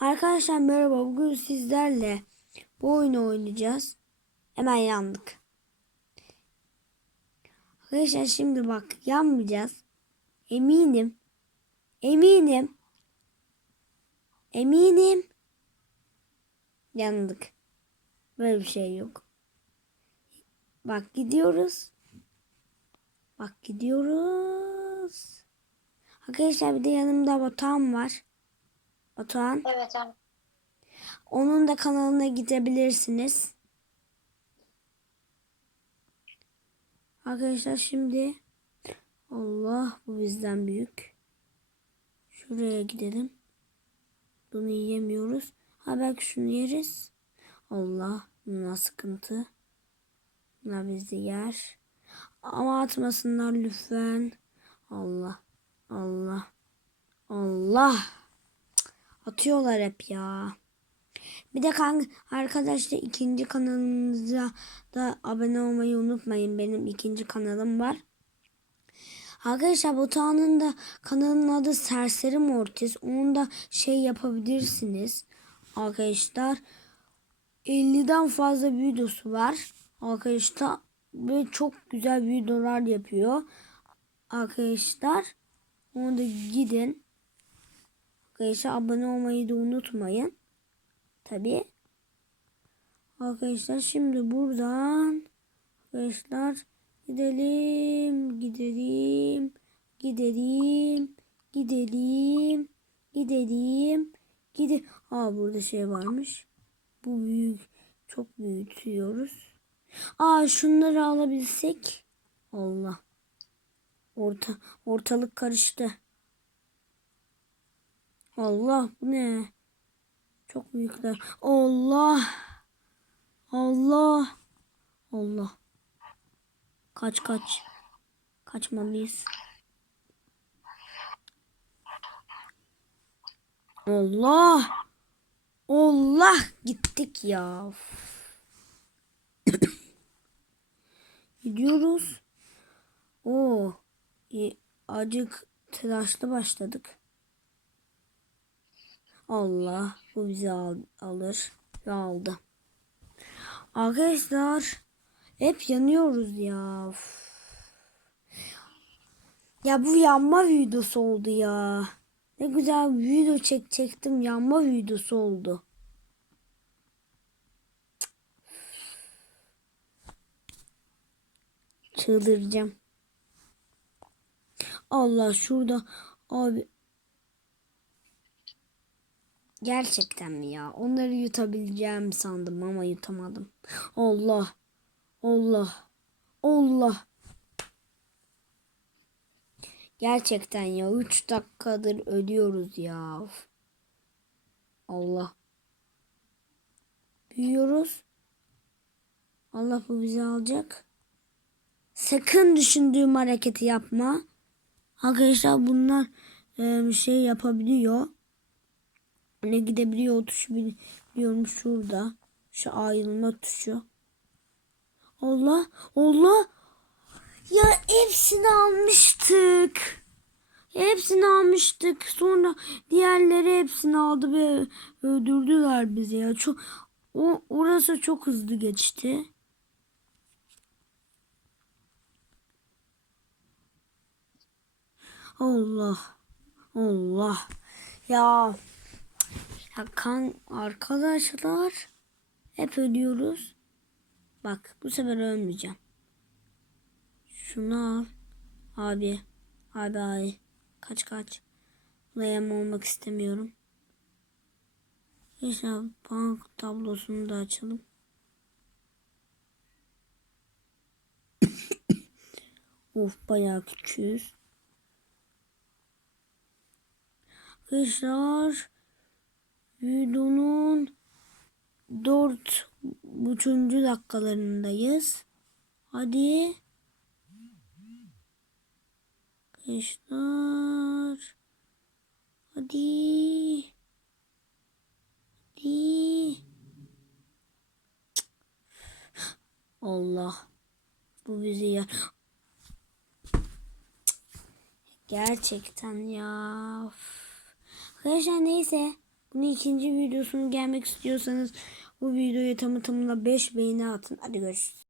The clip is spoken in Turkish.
Arkadaşlar merhaba. Bugün sizlerle bu oyunu oynayacağız. Hemen yandık. Arkadaşlar şimdi bak yanmayacağız. Eminim. Eminim. Eminim. Yandık. Böyle bir şey yok. Bak gidiyoruz. Bak gidiyoruz. Arkadaşlar bir de yanımda Batuhan var. Batuhan. Evet abi. Onun da kanalına gidebilirsiniz. Arkadaşlar şimdi Allah bu bizden büyük. Şuraya gidelim. Bunu yiyemiyoruz. Ha belki şunu yeriz. Allah buna sıkıntı. Bunlar bizi yer. Ama atmasınlar lütfen. Allah. Allah. Allah. Atıyorlar hep ya. Bir de kanka arkadaşlar ikinci kanalımıza da abone olmayı unutmayın. Benim ikinci kanalım var. Arkadaşlar Batuhan'ın da kanalının adı Serseri Mortis. Onun da şey yapabilirsiniz. Arkadaşlar 50'den fazla videosu var. Arkadaşlar ve çok güzel videolar yapıyor. Arkadaşlar onu da gidin. Arkadaşlar abone olmayı da unutmayın. Tabi. Arkadaşlar şimdi buradan arkadaşlar gidelim, gidelim, gidelim, gidelim, gidelim, gide. Aa burada şey varmış. Bu büyük, çok büyütüyoruz. Aa şunları alabilsek. Allah. Orta, ortalık karıştı. Allah bu ne? Çok büyükler. Allah. Allah. Allah. Kaç kaç. Kaçmalıyız. Allah. Allah gittik ya. Gidiyoruz. Oo. Acık telaşlı başladık. Allah bu bizi al, alır ve aldı. Arkadaşlar hep yanıyoruz ya. Ya bu yanma videosu oldu ya. Ne güzel video çekecektim yanma videosu oldu. Çıldıracağım. Allah şurada abi Gerçekten mi ya? Onları yutabileceğim sandım ama yutamadım. Allah. Allah. Allah. Gerçekten ya 3 dakikadır ölüyoruz ya. Allah. Büyüyoruz. Allah bu bizi alacak. Sakın düşündüğüm hareketi yapma. Arkadaşlar bunlar e, şey yapabiliyor ne gidebiliyor o tuşu biliyorum şurada. Şu ayrılma tuşu. Allah Allah. Ya hepsini almıştık. Hepsini almıştık. Sonra diğerleri hepsini aldı ve öldürdüler bizi ya. Çok o orası çok hızlı geçti. Allah. Allah. Ya ya kan arkadaşlar hep ölüyoruz. Bak bu sefer ölmeyeceğim. Şunu al. Abi. Abi abi. Kaç kaç. Layam olmak istemiyorum. İşte bank tablosunu da açalım. of bayağı küçüğüz. Arkadaşlar videonun dört buçuncu dakikalarındayız. Hadi. Arkadaşlar. Hadi. Hadi. Allah. Bu bizi ya. Gerçekten ya. Arkadaşlar neyse. Bunun ikinci videosunu gelmek istiyorsanız bu videoya tamı tamına 5 beğeni atın. Hadi görüşürüz.